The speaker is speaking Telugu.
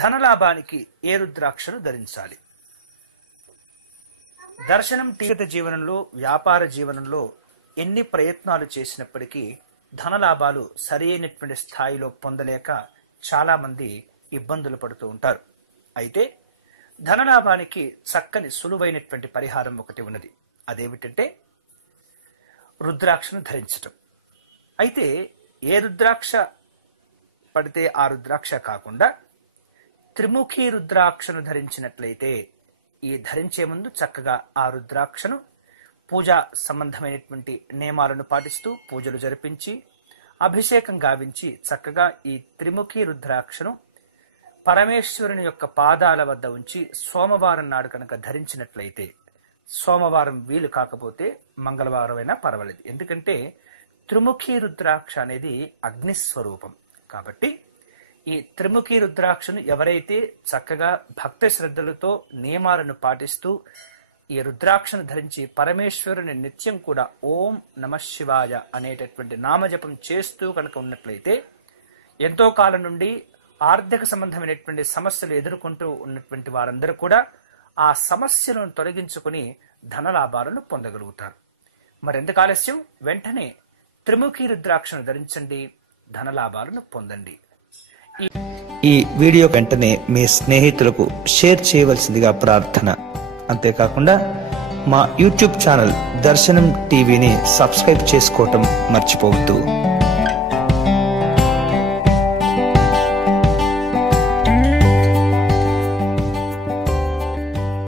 ధనలాభానికి ఏ రుద్రాక్షను ధరించాలి? దర్శనం వ్యక్తిగత జీవనంలో, వ్యాపార జీవనంలో ఎన్ని ప్రయత్నాలు చేసినప్పటికీ ధనలాభాలు సరైనటువంటి స్థాయిలో పొందలేక చాలా మంది ఇబ్బందులు పడుతూ ఉంటారు. అయితే ధనలాభానికి చక్కని సులువైనటువంటి పరిహారం ఒకటి ఉన్నది. అదేమిటంటే రుద్రాక్షను ధరించటం. అయితే ఏ రుద్రాక్ష పడితే ఆ రుద్రాక్ష కాకుండా త్రిముఖి రుద్రాక్షను ధరించినట్లయితే ఈ ధరించే ముందు చక్కగా ఆ రుద్రాక్షను పూజా సంబంధమైనటువంటి నియమాలను పాటిస్తూ పూజలు జరిపించి అభిషేకం గావించి చక్కగా ఈ త్రిముఖి రుద్రాక్షను పరమేశ్వరుని యొక్క పాదాల వద్ద ఉంచి సోమవారం నాడు కనుక ధరించినట్లయితే, సోమవారం వీలు కాకపోతే మంగళవారం అయినా పర్వాలేదు, ఎందుకంటే త్రిముఖి రుద్రాక్ష అనేది అగ్నిస్వరూపం. కాబట్టి ఈ త్రిముఖి రుద్రాక్షను ఎవరైతే చక్కగా భక్తి శ్రద్ధలతో నియమాలను పాటిస్తూ ఈ రుద్రాక్షను ధరించి పరమేశ్వరుని నిత్యం కూడా ఓం నమః శివాయ అనేటటువంటి నామజపం చేస్తూ కనుక ఉన్నట్లయితే ఎంతో కాలం నుండి ఆర్థిక సంబంధమైనటువంటి సమస్యలు ఎదుర్కొంటూ ఉన్నటువంటి వారందరూ కూడా ఆ సమస్యలను తొలగించుకుని ధనలాభాలను పొందగలుగుతారు. మరెందుకు ఆలస్యం? వెంటనే త్రిముఖి రుద్రాక్షను ధరించండి, ధనలాభాలను పొందండి. ఈ వీడియో వెంటనే మీ స్నేహితులకు షేర్ చేయవలసిందిగా ప్రార్థన. అంతేకాకుండా మా యూట్యూబ్ ఛానల్ దర్శనం టీవీని సబ్స్క్రైబ్ చేసుకోవటం మర్చిపోవద్దు.